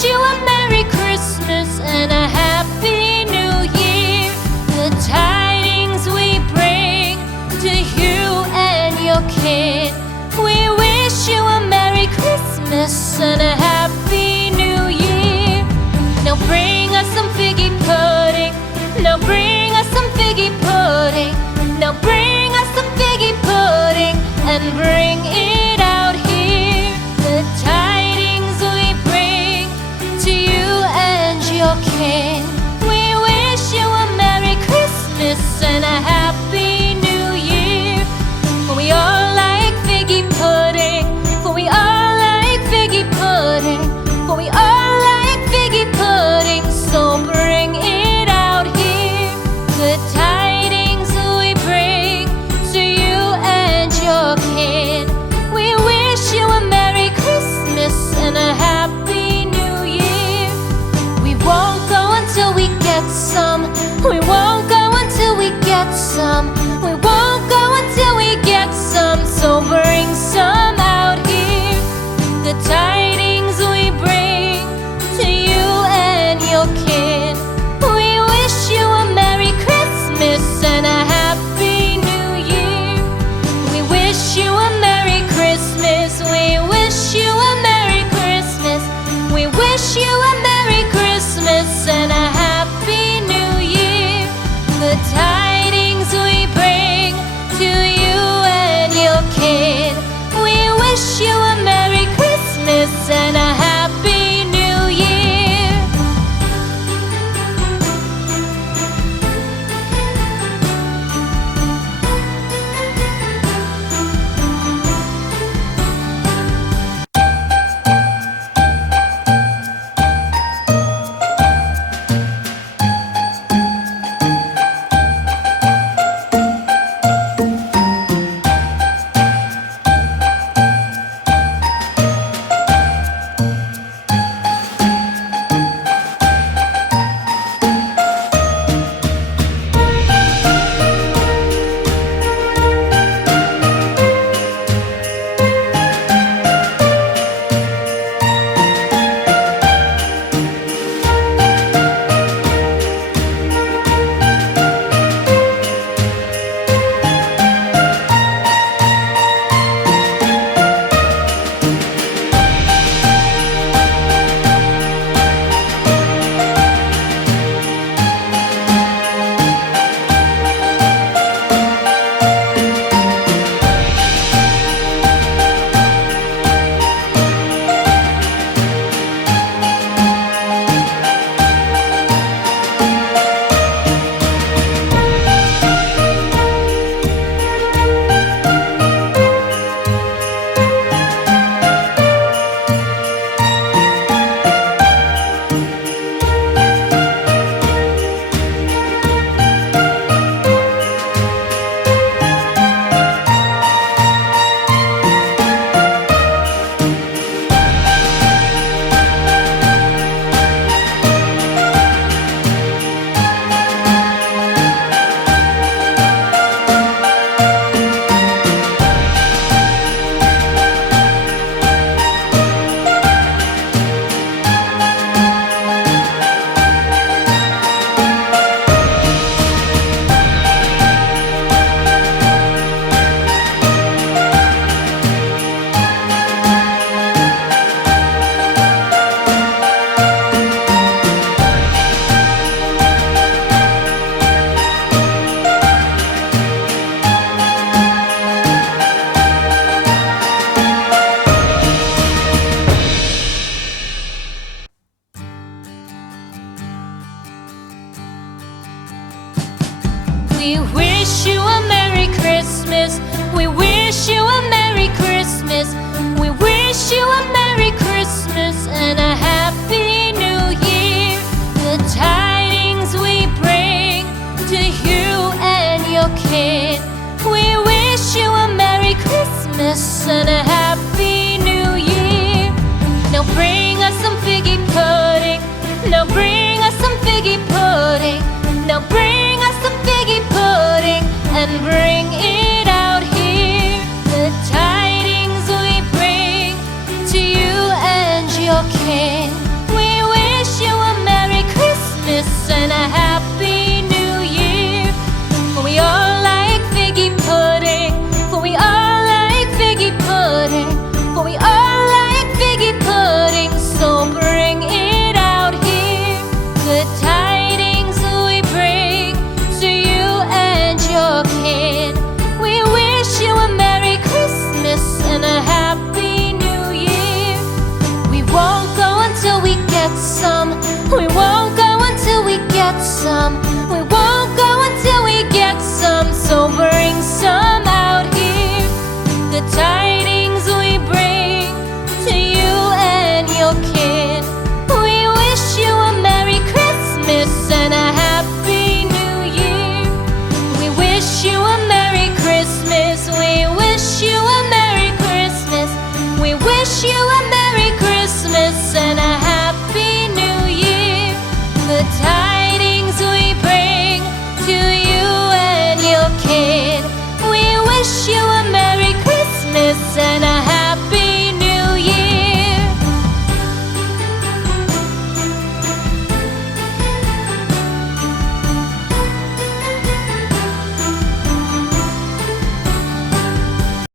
wish you a Merry Christmas and a Happy New Year. The tidings we bring to you and your kid. We wish you a Merry Christmas and a Happy New Year. Now bring us some figgy pudding. Now bring us some figgy pudding. Now bring us some figgy pudding and bring it out here. The tidings we bring to you and your kin. We wish you a Merry Christmas and a Happy New Year. For we all like figgy pudding. For we all like figgy pudding. For we all like figgy pudding. So bring it out here. The tidings we bring to you and your kin. We wish you a Merry Christmas and a Happy New Year. We won't go until we get some. We won't go until we get some. We won't go until we get some. So bring some out here. The tidings we bring to you and your kin. We wish you a Merry Christmas and a Happy New Year. We wish you a Merry Christmas. We wish you a Merry Christmas. We wish you a Merry Christmas and a Happy New Year. The tidings we bring to you and your kid. We wish you a Merry Christmas and a Happy New Year. We wish you a Merry Christmas. We wish you a Merry Christmas. We wish you a Merry Christmas and a Happy New Year. The tidings we bring to you and your kid. We wish you a Merry Christmas and a Happy New Year. Now bring us some figgy pudding. Now bring us some figgy pudding. Now bring us some figgy pudding and bring it out here. The tidings we bring to you and your kin. some. We won't go until we get some. We won't go until we get some. So bring some out here. The tidings we bring to you and your kid. We wish you a Merry Christmas and a Happy New Year. We wish you a Merry Christmas. We wish you a Merry Christmas. We wish you a Merry Christmas and a